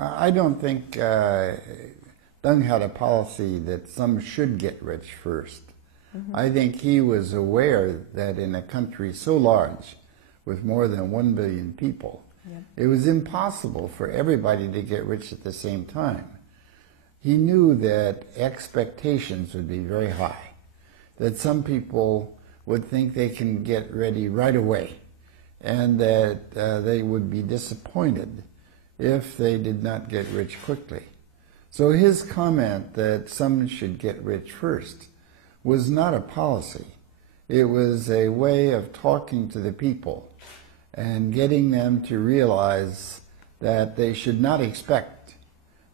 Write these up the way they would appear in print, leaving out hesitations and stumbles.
I don't think Deng had a policy that some should get rich first. I think he was aware that in a country so large, with more than 1 billion people, it was impossible for everybody to get rich at the same time. He knew that expectations would be very high, that some people would think they can get ready right away, and that they would be disappointed if they did not get rich quickly. So his comment that some should get rich first was not a policy. It was a way of talking to the people and getting them to realize that they should not expect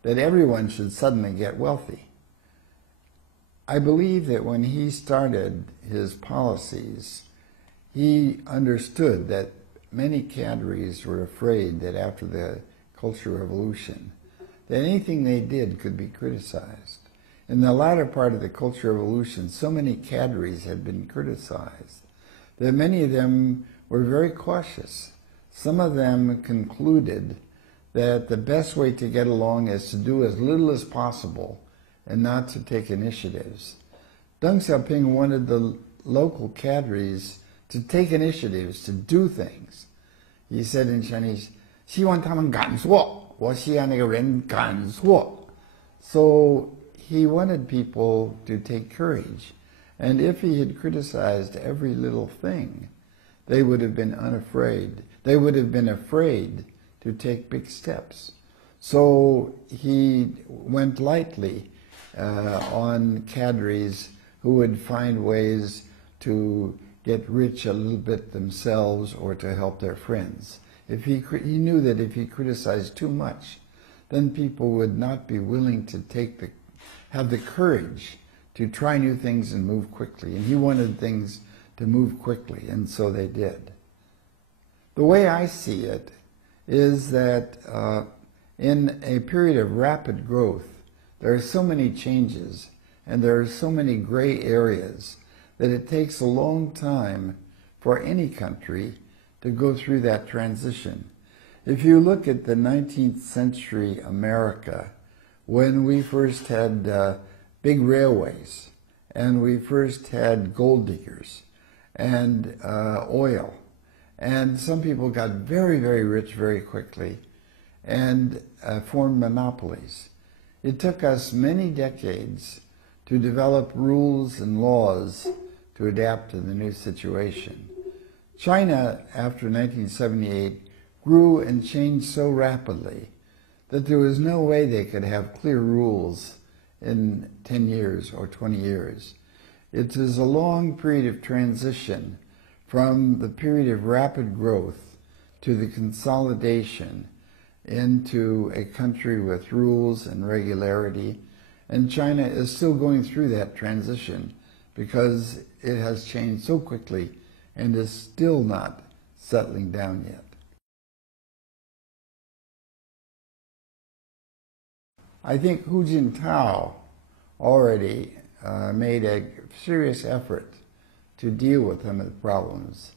that everyone should suddenly get wealthy. I believe that when he started his policies, he understood that many cadres were afraid that after the Cultural Revolution, that anything they did could be criticized. In the latter part of the Cultural Revolution, so many cadres had been criticized that many of them were very cautious. Some of them concluded that the best way to get along is to do as little as possible and not to take initiatives. Deng Xiaoping wanted the local cadres to take initiatives, to do things. He said in Chinese, 希望他们敢做，我希望那个人敢做. So he wanted people to take courage. And if he had criticized every little thing, they would have been unafraid. They would have been afraid to take big steps. So he went lightly on cadres who would find ways to get rich a little bit themselves or to help their friends. He knew that if he criticized too much, then people would not be willing to have the courage to try new things and move quickly. And he wanted things to move quickly, and so they did. The way I see it is that in a period of rapid growth, there are so many changes and there are so many gray areas that it takes a long time for any country to go through that transition. If you look at the 19th century America, when we first had big railways and we first had gold diggers and oil, and some people got very, very rich very quickly and formed monopolies. It took us many decades to develop rules and laws to adapt to the new situation. China, after 1978, grew and changed so rapidly that there was no way they could have clear rules in 10 years or 20 years. It is a long period of transition from the period of rapid growth to the consolidation into a country with rules and regularity. And China is still going through that transition because it has changed so quickly and is still not settling down yet. I think Hu Jintao already made a serious effort to deal with some of the problems.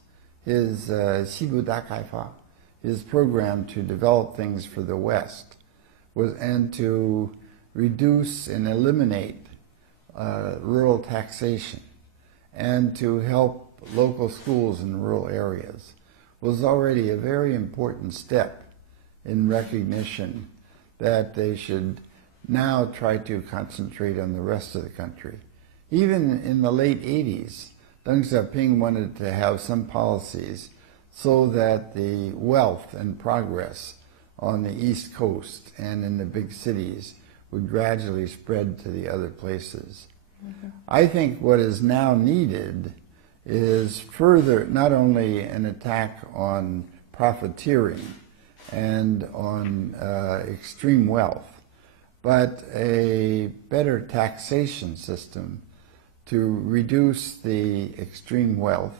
His Xibu Da Kaifa, his program to develop things for the West, and to reduce and eliminate rural taxation, and to help local schools in rural areas, was already a very important step in recognition that they should now try to concentrate on the rest of the country. Even in the late 80s, Deng Xiaoping wanted to have some policies so that the wealth and progress on the East Coast and in the big cities would gradually spread to the other places. I think what is now needed is further, not only an attack on profiteering and on extreme wealth, but a better taxation system to reduce the extreme wealth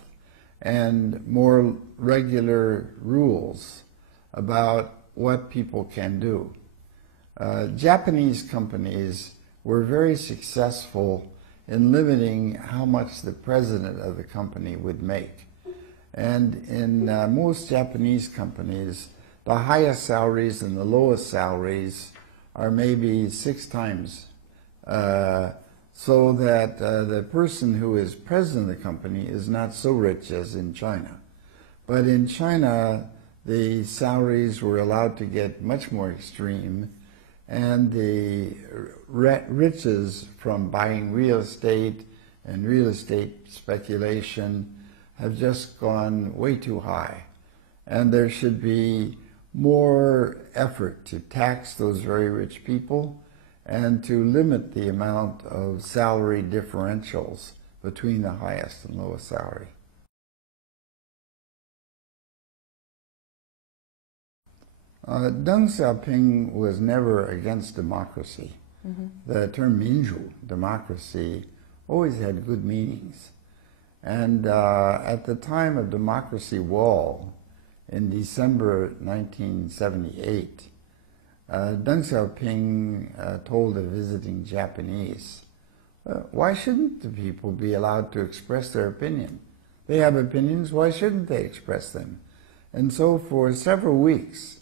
and more regular rules about what people can do. Japanese companies were very successful in limiting how much the president of the company would make. And in most Japanese companies, the highest salaries and the lowest salaries are maybe 6 times, so that the person who is president of the company is not so rich as in China. But in China, the salaries were allowed to get much more extreme, and the riches from buying real estate and real estate speculation have just gone way too high. And there should be more effort to tax those very rich people and to limit the amount of salary differentials between the highest and lowest salary. Deng Xiaoping was never against democracy. Mm-hmm. The term 民主, democracy, always had good meanings. And at the time of Democracy Wall in December 1978, Deng Xiaoping told a visiting Japanese, why shouldn't the people be allowed to express their opinion? They have opinions, why shouldn't they express them? And so for several weeks,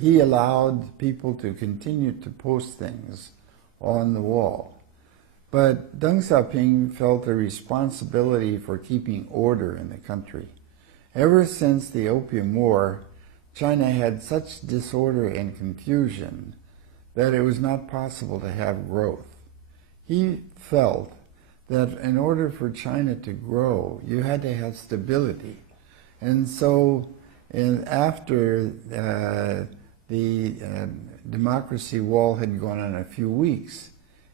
he allowed people to continue to post things on the wall. But Deng Xiaoping felt a responsibility for keeping order in the country. Ever since the Opium War, China had such disorder and confusion that it was not possible to have growth. He felt that in order for China to grow, you had to have stability. And so after the democracy wall had gone on a few weeks,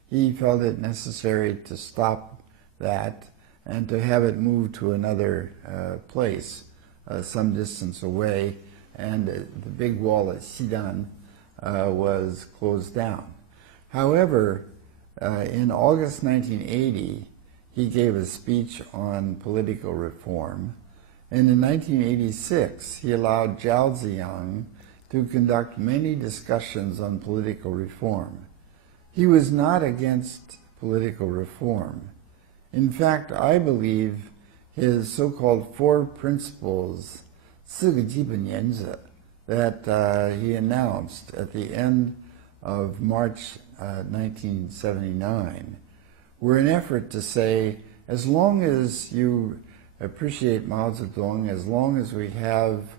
he felt it necessary to stop that and to have it moved to another place some distance away, and the big wall at Xidan was closed down. However, in August 1980, he gave a speech on political reform, and in 1986, he allowed Zhao Ziyang to conduct many discussions on political reform. He was not against political reform. In fact, I believe his so-called 4 principles, 4个基本原则, that he announced at the end of March 1979, were an effort to say, as long as you appreciate Mao Zedong, as long as we have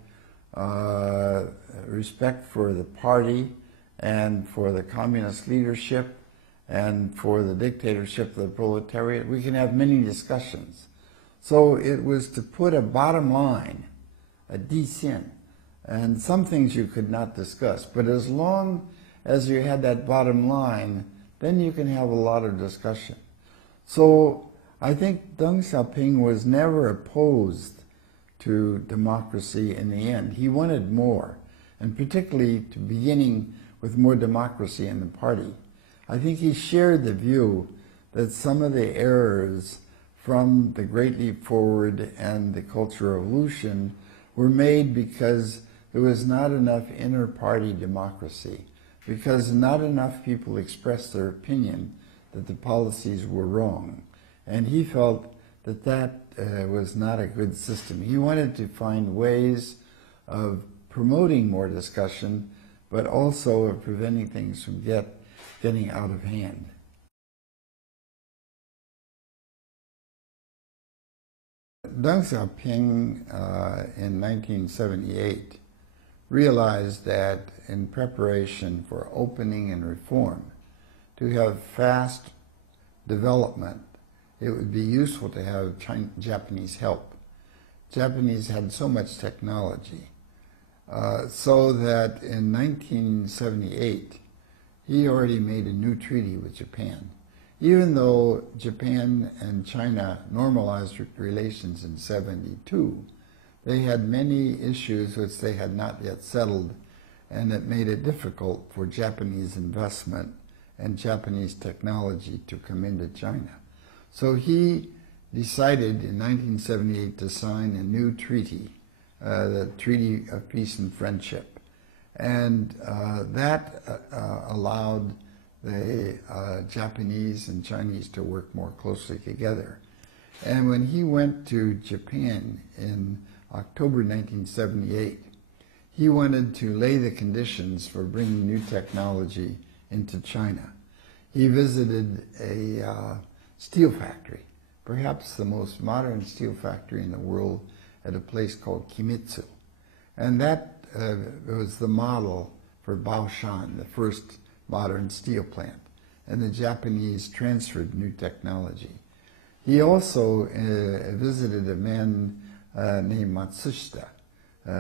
respect for the party and for the communist leadership and for the dictatorship of the proletariat, we can have many discussions. So it was to put a bottom line, a 底线, and some things you could not discuss. But as long as you had that bottom line, then you can have a lot of discussion. So I think Deng Xiaoping was never opposed to democracy in the end. He wanted more, and particularly to beginning with more democracy in the party. I think he shared the view that some of the errors from the Great Leap Forward and the Cultural Revolution were made because there was not enough inter-party democracy, because not enough people expressed their opinion that the policies were wrong. And he felt that that was not a good system. He wanted to find ways of promoting more discussion, but also of preventing things from getting out of hand. Deng Xiaoping in 1978 realized that in preparation for opening and reform, to have fast development, it would be useful to have Japanese help. Japanese had so much technology, so that in 1978, he already made a new treaty with Japan. Even though Japan and China normalized relations in 1972, they had many issues which they had not yet settled, and it made it difficult for Japanese investment and Japanese technology to come into China. So he decided in 1978 to sign a new treaty, the Treaty of Peace and Friendship. And that allowed the Japanese and Chinese to work more closely together. And when he went to Japan in October 1978, he wanted to lay the conditions for bringing new technology into China. He visited a steel factory, perhaps the most modern steel factory in the world, at a place called Kimitsu. And that was the model for Baoshan, the first modern steel plant. And the Japanese transferred new technology. He also visited a man named Matsushita,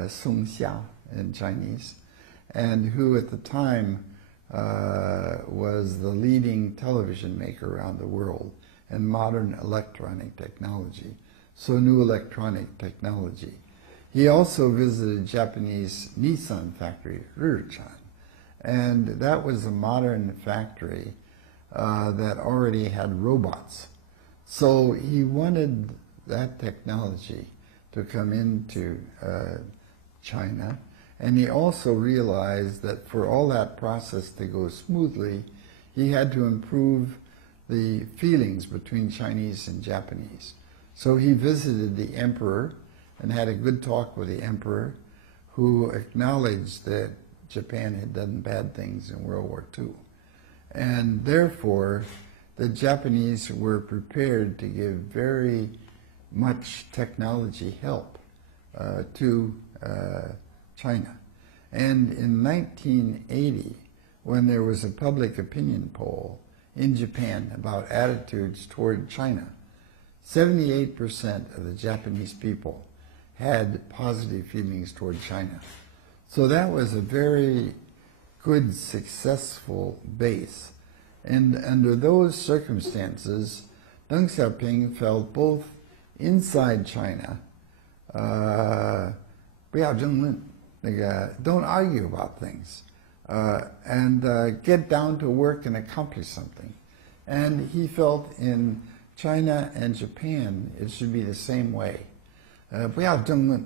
Sung Xia in Chinese, and who at the time was the leading television maker around the world in modern electronic technology, so new electronic technology. He also visited Japanese Nissan factory, Ririchan, and that was a modern factory that already had robots. So he wanted that technology to come into China, and he also realized that for all that process to go smoothly, he had to improve the feelings between Chinese and Japanese. So he visited the emperor and had a good talk with the emperor, who acknowledged that Japan had done bad things in World War II. And therefore, the Japanese were prepared to give very much technology help to China. And in 1980, when there was a public opinion poll in Japan about attitudes toward China, 78% of the Japanese people had positive feelings toward China. So that was a very good, successful base. And under those circumstances, Deng Xiaoping felt both inside China, 不要争论, don't argue about things, and get down to work and accomplish something. And he felt in China and Japan it should be the same way. 不要争论.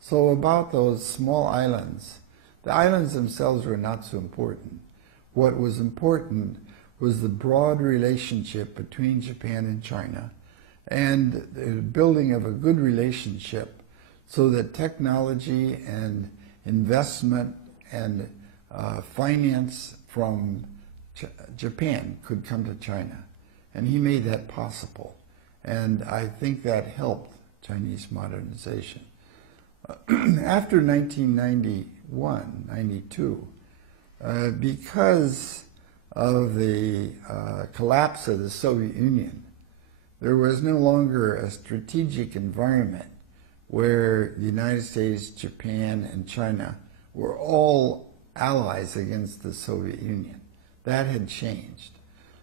So about those small islands, the islands themselves were not so important. What was important was the broad relationship between Japan and China, and the building of a good relationship so that technology and investment and finance from Japan could come to China. And he made that possible. And I think that helped Chinese modernization. After 1991, 92, because of the collapse of the Soviet Union, there was no longer a strategic environment where the United States, Japan, and China were all allies against the Soviet Union. That had changed.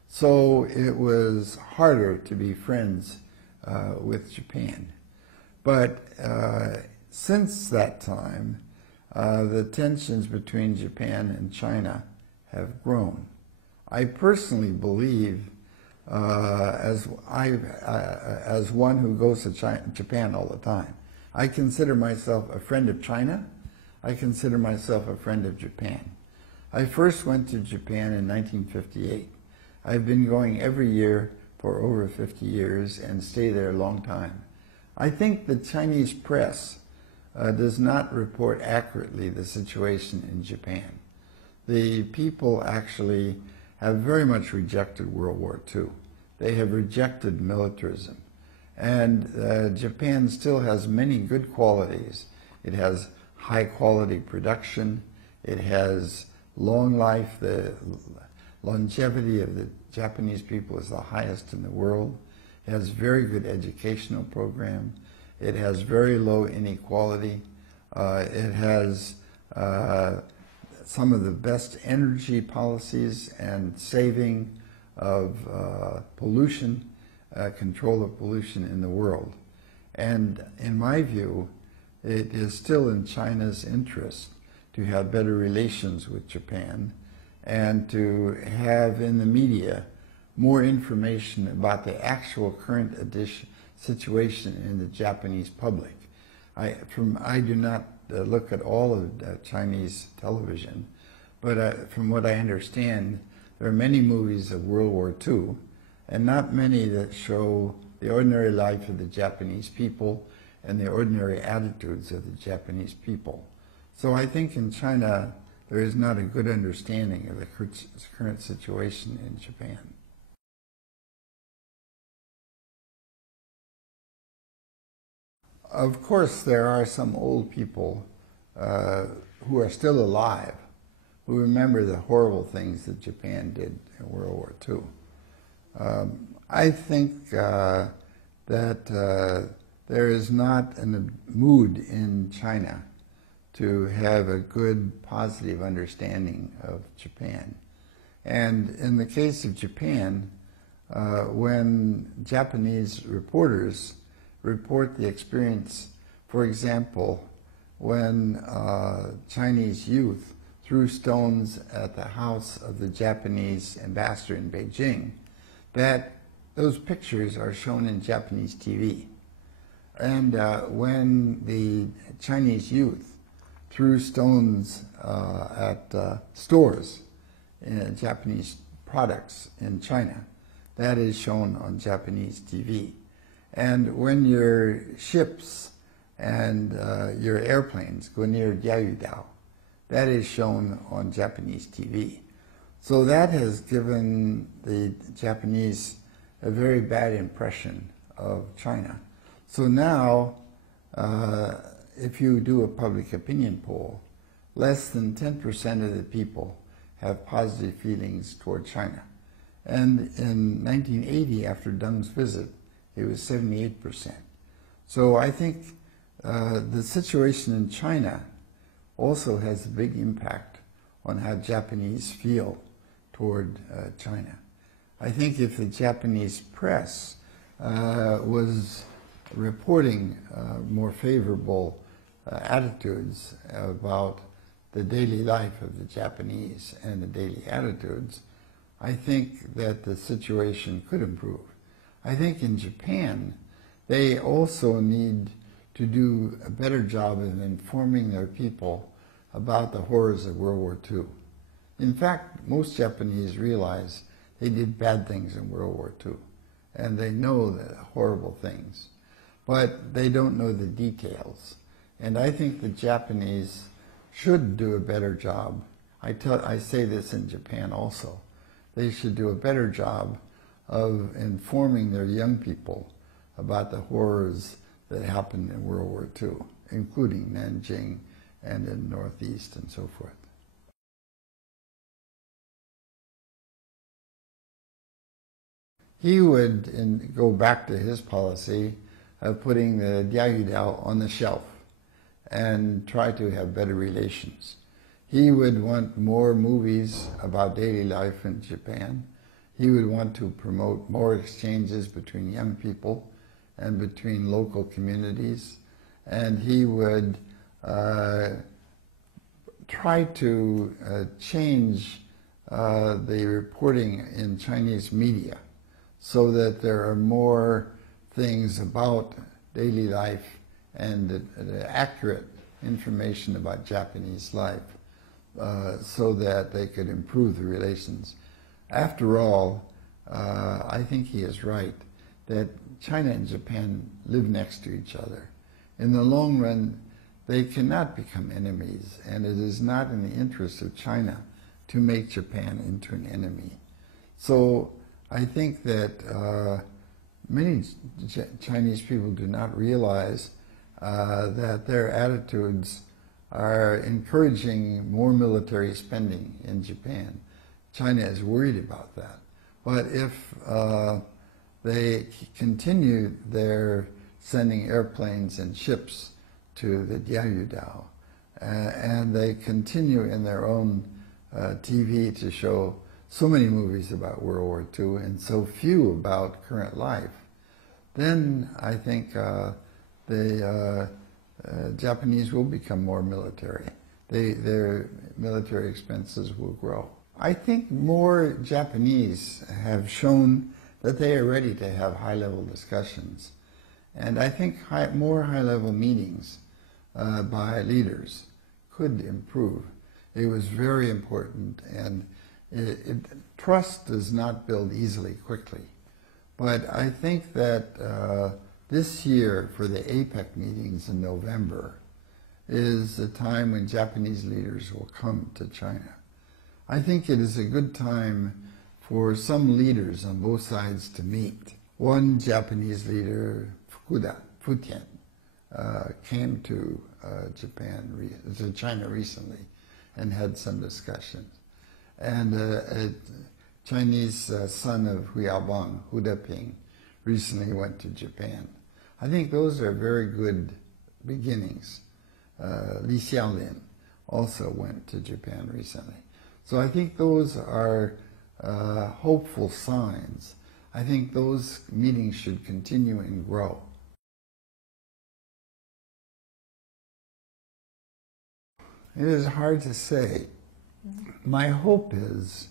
So it was harder to be friends with Japan. But since that time, the tensions between Japan and China have grown. I personally believe, as one who goes to Japan all the time, I consider myself a friend of China. I consider myself a friend of Japan. I first went to Japan in 1958. I've been going every year for over 50 years and stay there a long time. I think the Chinese press does not report accurately the situation in Japan. The people actually have very much rejected World War II. They have rejected militarism. And Japan still has many good qualities. It has high quality production. It has long life. The longevity of the Japanese people is the highest in the world. It has very good educational program. It has very low inequality. It has some of the best energy policies and saving of pollution, control of pollution in the world. And in my view, it is still in China's interest to have better relations with Japan and to have in the media more information about the actual current situation in the Japanese public. I do not look at all of Chinese television, but from what I understand, there are many movies of World War II and not many that show the ordinary life of the Japanese people and the ordinary attitudes of the Japanese people. So I think in China there is not a good understanding of the current situation in Japan. Of course, there are some old people who are still alive who remember the horrible things that Japan did in World War II. I think that there is not a mood in China to have a good, positive understanding of Japan. And in the case of Japan, when Japanese reporters report the experience, for example, when Chinese youth threw stones at the house of the Japanese ambassador in Beijing, that those pictures are shown in Japanese TV. And when the Chinese youth threw stones at stores in Japanese products in China, that is shown on Japanese TV. And when your ships and your airplanes go near Diaoyudao, that is shown on Japanese TV. So that has given the Japanese a very bad impression of China. So now, if you do a public opinion poll, less than 10% of the people have positive feelings toward China. And in 1980, after Deng's visit, it was 78%. So I think the situation in China also has a big impact on how Japanese feel toward China. I think if the Japanese press was reporting more favorable attitudes about the daily life of the Japanese and the daily attitudes, I think that the situation could improve. I think in Japan, they also need to do a better job of informing their people about the horrors of World War II. In fact, most Japanese realize they did bad things in World War II, and they know the horrible things, but they don't know the details. And I think the Japanese should do a better job. I say this in Japan also. They should do a better job of informing their young people about the horrors that happened in World War II, including Nanjing and in the Northeast and so forth. He would go back to his policy of putting the Diaoyudao on the shelf and try to have better relations. He would want more movies about daily life in Japan. He would want to promote more exchanges between young people and between local communities. And he would try to change the reporting in Chinese media so that there are more things about daily life and the accurate information about Japanese life so that they could improve the relations. After all, I think he is right that China and Japan live next to each other. In the long run, they cannot become enemies, and it is not in the interest of China to make Japan into an enemy. So I think that many Chinese people do not realize that their attitudes are encouraging more military spending in Japan. China is worried about that. But if they continue their sending airplanes and ships to the Diaoyudao, and they continue in their own TV to show so many movies about World War II and so few about current life, then I think the Japanese will become more military. Their military expenses will grow. I think more Japanese have shown that they are ready to have high-level discussions. And I think more high-level meetings by leaders could improve. It was very important, and trust does not build easily, quickly. But I think that this year, for the APEC meetings in November, is the time when Japanese leaders will come to China. I think it is a good time for some leaders on both sides to meet. One Japanese leader, Futian, came to China recently and had some discussions. And a Chinese son of Xiaoping, Xiaoping, recently went to Japan. I think those are very good beginnings. Li Xiaolin also went to Japan recently. So I think those are hopeful signs. I think those meetings should continue and grow. It is hard to say. My hope is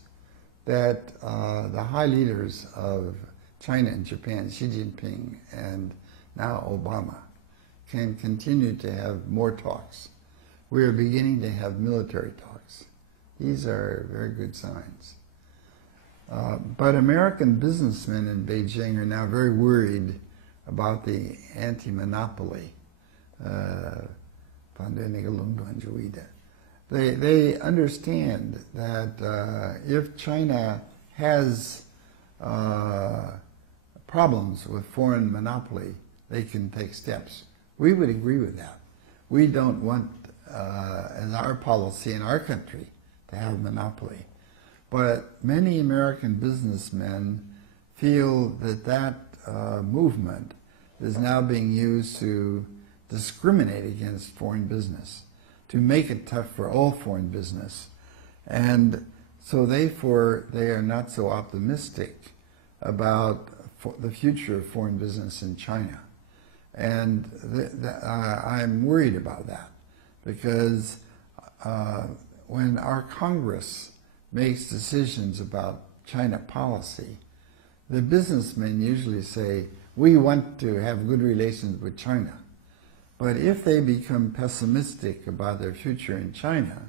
that the high leaders of China and Japan, Xi Jinping and now Obama, can continue to have more talks. We are beginning to have military talks. These are very good signs. But American businessmen in Beijing are now very worried about the anti-monopoly. They understand that if China has problems with foreign monopoly, they can take steps. We would agree with that. We don't want, as our policy in our country, to have monopoly. But many American businessmen feel that that movement is now being used to discriminate against foreign business, to make it tough for all foreign business. And so therefore, they are not so optimistic about the future of foreign business in China. And I'm worried about that, because when our Congress makes decisions about China policy, the businessmen usually say, we want to have good relations with China. But if they become pessimistic about their future in China,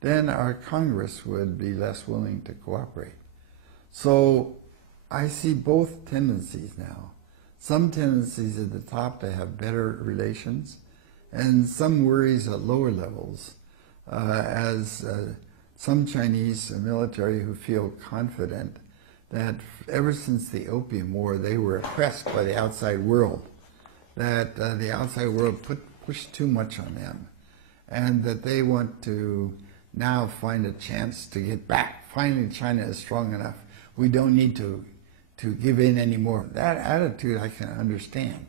then our Congress would be less willing to cooperate. So I see both tendencies now. Some tendencies at the top to have better relations, and some worries at lower levels, as some Chinese military who feel confident that ever since the Opium War, they were oppressed by the outside world, that the outside world pushed too much on them, and that they want to now find a chance to get back. Finally, China is strong enough. We don't need to give in anymore. That attitude I can understand.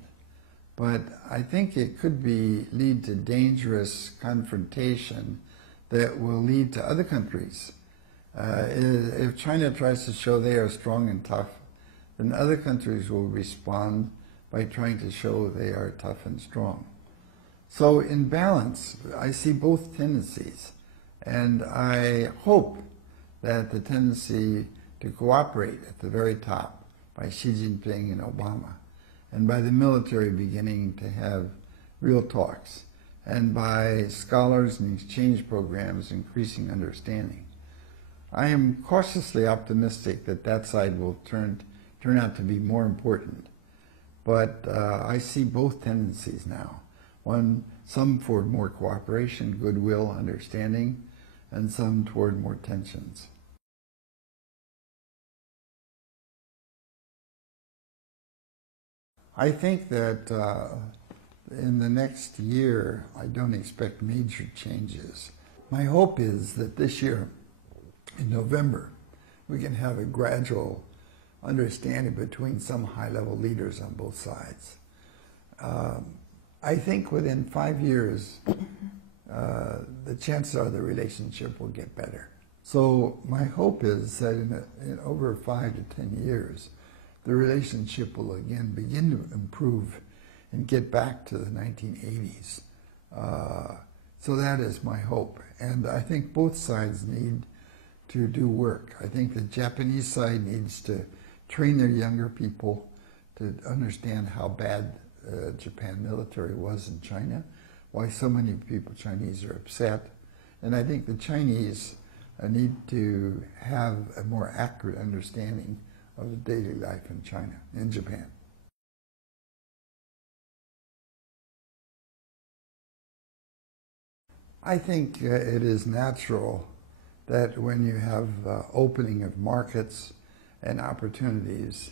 But I think it could lead to dangerous confrontation that will lead to other countries. If China tries to show they are strong and tough, then other countries will respond by trying to show they are tough and strong. So in balance, I see both tendencies. And I hope that the tendency to cooperate at the very top by Xi Jinping and Obama, and by the military beginning to have real talks, and by scholars and exchange programs increasing understanding. I am cautiously optimistic that that side will turn out to be more important. But I see both tendencies now. Some toward more cooperation, goodwill, understanding, and some toward more tensions. I think that in the next year, I don't expect major changes. My hope is that this year, in November, we can have a gradual understanding between some high-level leaders on both sides. I think within 5 years, the chances are the relationship will get better. So my hope is that in over 5 to 10 years, the relationship will again begin to improve and get back to the 1980s. So that is my hope. And I think both sides need to do work. I think the Japanese side needs to train their younger people to understand how bad Japan military was in China, why so many Chinese are upset. And I think the Chinese need to have a more accurate understanding of the daily life in China, in Japan. I think it is natural that when you have opening of markets and opportunities,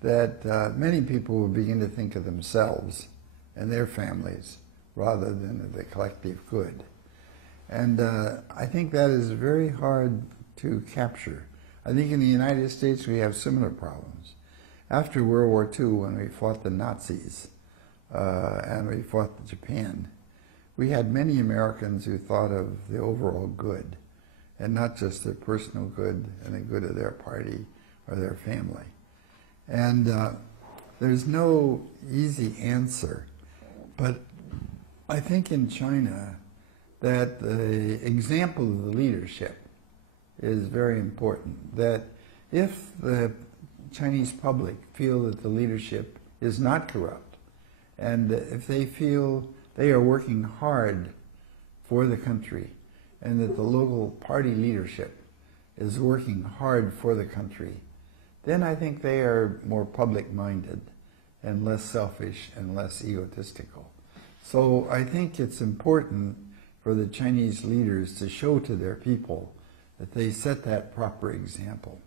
that many people will begin to think of themselves and their families rather than of the collective good. And I think that is very hard to capture. I think in the United States we have similar problems. After World War II, when we fought the Nazis and we fought Japan, we had many Americans who thought of the overall good and not just their personal good and the good of their party or their family. And there's no easy answer, but I think in China that the example of the leadership is very important. That if the Chinese public feel that the leadership is not corrupt, and if they feel they are working hard for the country, and that the local party leadership is working hard for the country, then I think they are more public-minded and less selfish and less egotistical. So I think it's important for the Chinese leaders to show to their people that they set that proper example.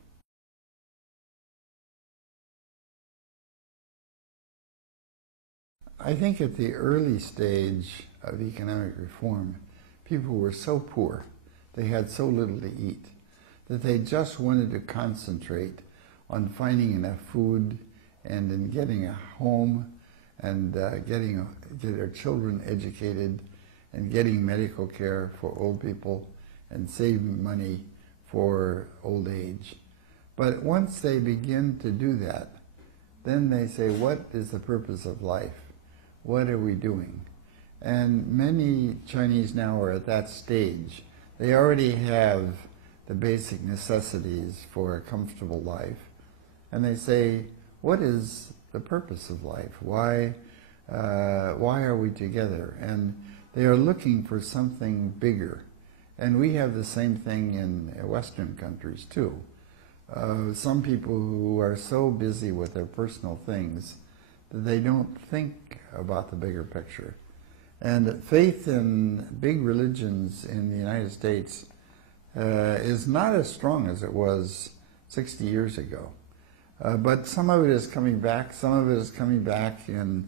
I think at the early stage of economic reform, people were so poor, they had so little to eat, that they just wanted to concentrate on finding enough food and in getting a home and getting their children educated and getting medical care for old people and saving money for old age. But once they begin to do that, then they say, what is the purpose of life? What are we doing? And many Chinese now are at that stage. They already have the basic necessities for a comfortable life. And they say, what is the purpose of life? Why are we together? And they are looking for something bigger. And we have the same thing in Western countries too. Some people who are so busy with their personal things that they don't think about the bigger picture. And faith in big religions in the United States is not as strong as it was 60 years ago. But some of it is coming back. Some of it is coming back in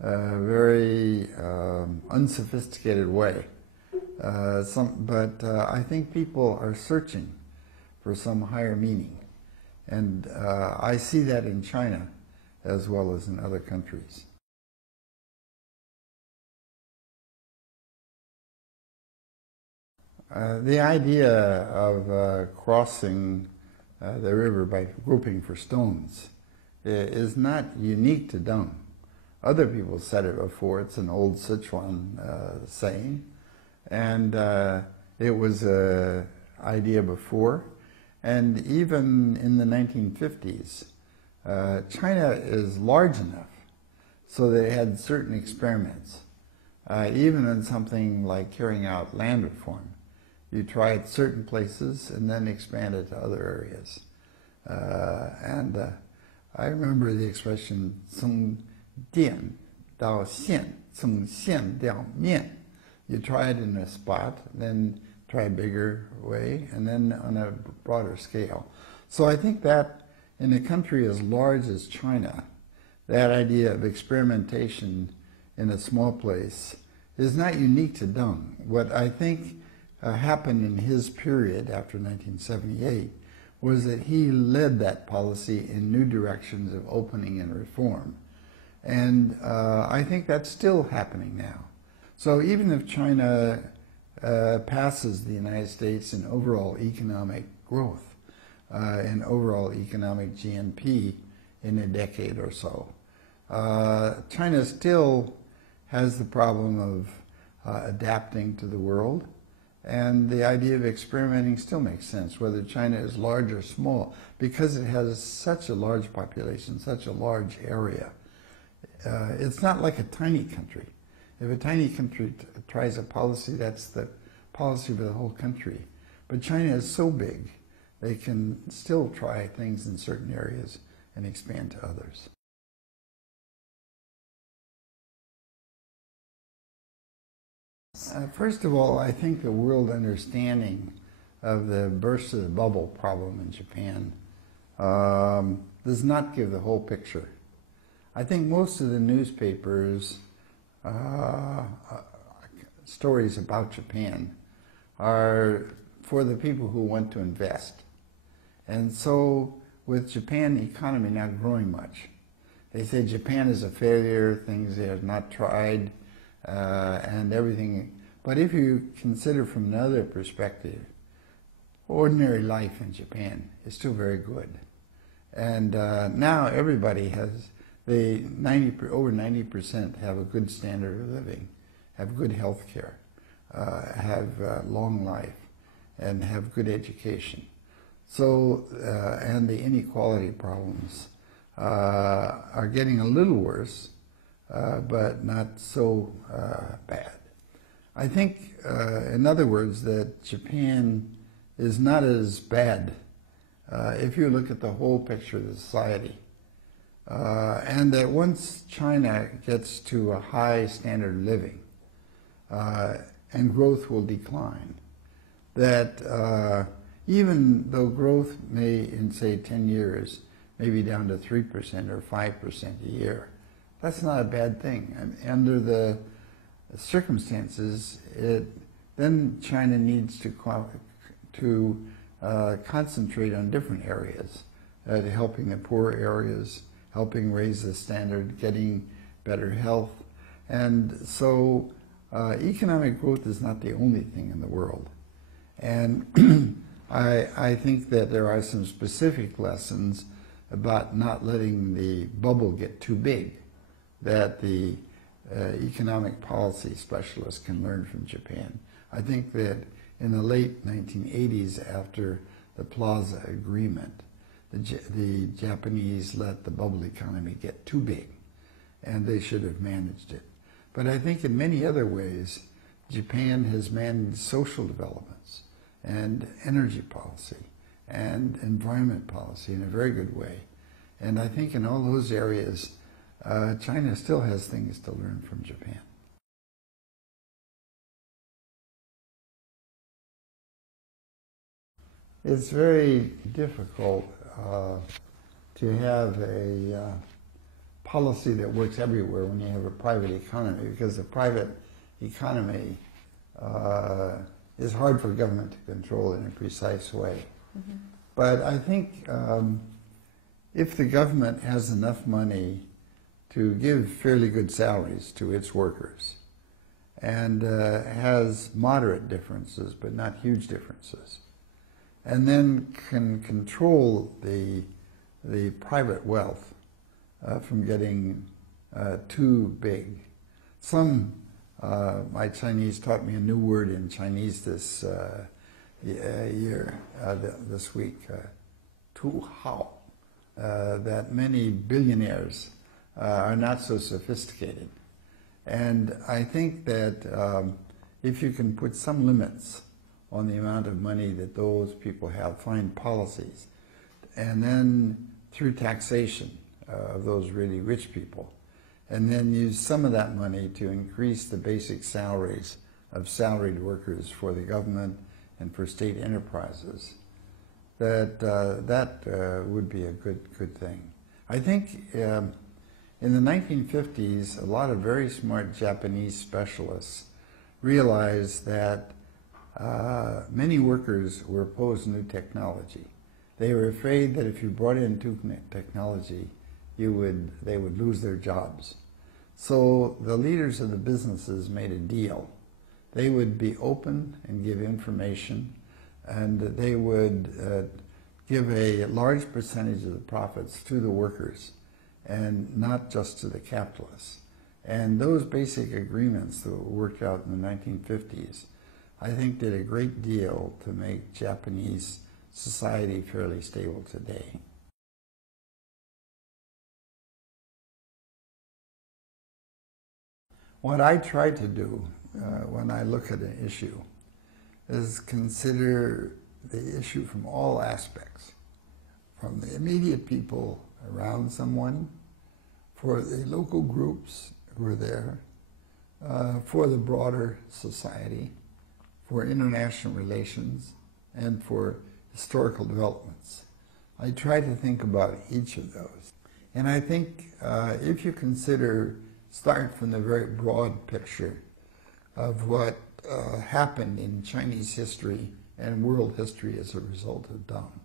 a very unsophisticated way. But I think people are searching for some higher meaning. And I see that in China as well as in other countries. The idea of crossing the river by groping for stones is not unique to Deng. Other people said it before. It's an old Sichuan saying. And it was an idea before. And even in the 1950s, China is large enough so they had certain experiments. Even in something like carrying out land reform. You try it certain places and then expand it to other areas. I remember the expression 从店到县，从县到面. You try it in a spot, then try a bigger way, and then on a broader scale. So I think that in a country as large as China, that idea of experimentation in a small place is not unique to Deng. What I think happened in his period after 1978 was that he led that policy in new directions of opening and reform. And I think that's still happening now. So even if China passes the United States in overall economic growth, in overall economic GNP in a decade or so, China still has the problem of adapting to the world. And the idea of experimenting still makes sense, whether China is large or small, because it has such a large population, such a large area. It's not like a tiny country. If a tiny country tries a policy, that's the policy for the whole country. But China is so big, they can still try things in certain areas and expand to others. this? First of all, I think the world understanding of the burst of the bubble problem in Japan does not give the whole picture. I think most of the newspapers stories about Japan are for the people who want to invest. And so with Japan the economy not growing much, they say Japan is a failure, things they have not tried, and everything. But if you consider from another perspective, ordinary life in Japan is still very good. And now everybody has, over 90% have a good standard of living, have good health care, have long life, and have good education. So, and the inequality problems are getting a little worse, but not so bad. I think, in other words, that Japan is not as bad if you look at the whole picture of the society. And that once China gets to a high standard of living, and growth will decline, that even though growth may, in say 10 years, maybe down to 3% or 5% a year, that's not a bad thing. And under the circumstances, then China needs to concentrate on different areas, helping the poor areas, helping raise the standard, getting better health. And so economic growth is not the only thing in the world. And I think that there are some specific lessons about not letting the bubble get too big that the economic policy specialists can learn from Japan. I think that in the late 1980s, after the Plaza Agreement, the Japanese let the bubble economy get too big, and they should have managed it. But I think in many other ways, Japan has managed social developments and energy policy and environment policy in a very good way. And I think in all those areas, China still has things to learn from Japan. It's very difficult to have a policy that works everywhere when you have a private economy, because the private economy is hard for government to control in a precise way. Mm-hmm. But I think if the government has enough money to give fairly good salaries to its workers and has moderate differences but not huge differences, and then can control the private wealth from getting too big. My Chinese taught me a new word in Chinese this this week, tu hao, that many billionaires are not so sophisticated. And I think that if you can put some limits on the amount of money that those people have, find policies, and then through taxation of those really rich people, and then use some of that money to increase the basic salaries of salaried workers for the government and for state enterprises, that would be a good thing. I think in the 1950s, a lot of very smart Japanese specialists realized that many workers were opposed to new technology. They were afraid that if you brought in new technology, they would lose their jobs. So the leaders of the businesses made a deal. They would be open and give information, and they would give a large percentage of the profits to the workers and not just to the capitalists. And those basic agreements that were worked out in the 1950s, I think, did a great deal to make Japanese society fairly stable today. What I try to do when I look at an issue is consider the issue from all aspects, from the immediate people around someone, for the local groups who are there, for the broader society, for international relations, and for historical developments. I try to think about each of those. And I think if you start from the very broad picture of what happened in Chinese history and world history as a result of Deng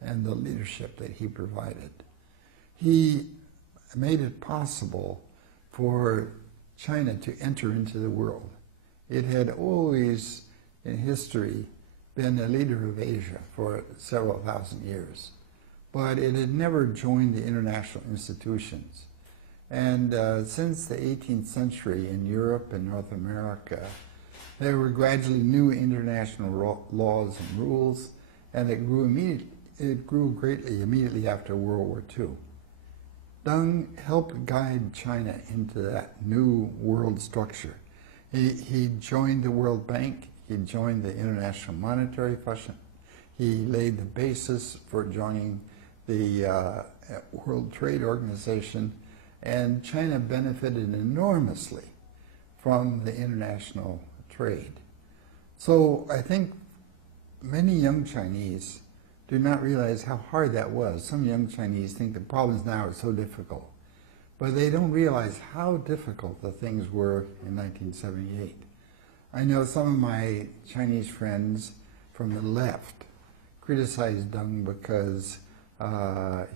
and the leadership that he provided. He made it possible for China to enter into the world. It had always, in history, been a leader of Asia for several thousand years, but it had never joined the international institutions. And since the 18th century in Europe and North America, there were gradually new international laws and rules, and it grew greatly immediately after World War II. Deng helped guide China into that new world structure. He joined the World Bank, he joined the International Monetary Fund, he laid the basis for joining the World Trade Organization, and China benefited enormously from the international trade. So I think many young Chinese do not realize how hard that was. Some young Chinese think the problems now are so difficult, but they don't realize how difficult the things were in 1978. I know some of my Chinese friends from the left criticized Deng because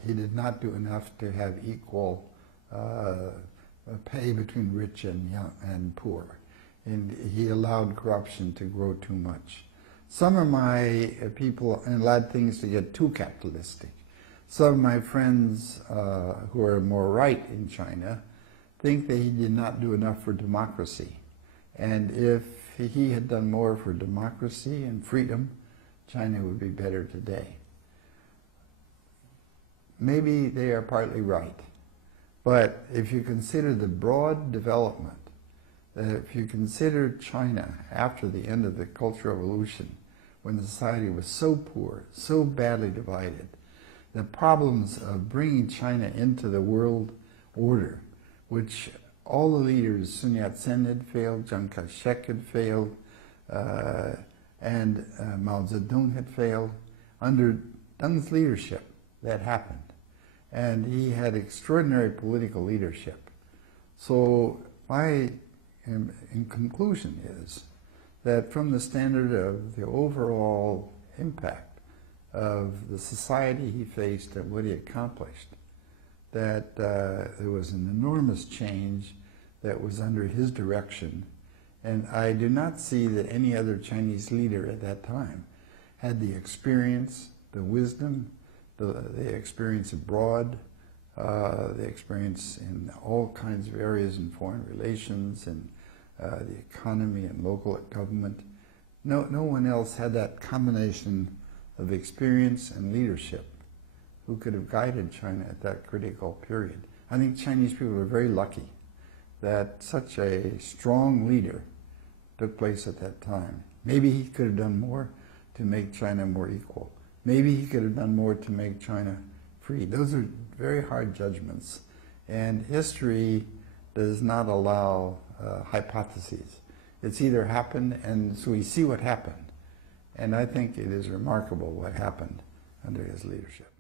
he did not do enough to have equal pay between rich and poor, and he allowed corruption to grow too much. Some of my people allowed things to get too capitalistic. Some of my friends who are more right in China think that he did not do enough for democracy. And if he had done more for democracy and freedom, China would be better today. Maybe they are partly right. But if you consider the broad development, if you consider China after the end of the Cultural Revolution, when the society was so poor, so badly divided, the problems of bringing China into the world order, which all the leaders, Sun Yat-sen had failed, Chiang Kai-shek had failed, and Mao Zedong had failed. Under Deng's leadership, that happened. And he had extraordinary political leadership. So my in conclusion is that from the standard of the overall impact of the society he faced and what he accomplished, that there was an enormous change that was under his direction. And I do not see that any other Chinese leader at that time had the experience, the wisdom, the experience abroad, the experience in all kinds of areas in foreign relations and the economy and local government. No one else had that combination of experience and leadership who could have guided China at that critical period. I think Chinese people were very lucky that such a strong leader took place at that time. Maybe he could have done more to make China more equal. Maybe he could have done more to make China free. Those are very hard judgments. And history does not allow hypotheses. It's either happened, and so we see what happened. And I think it is remarkable what happened under his leadership.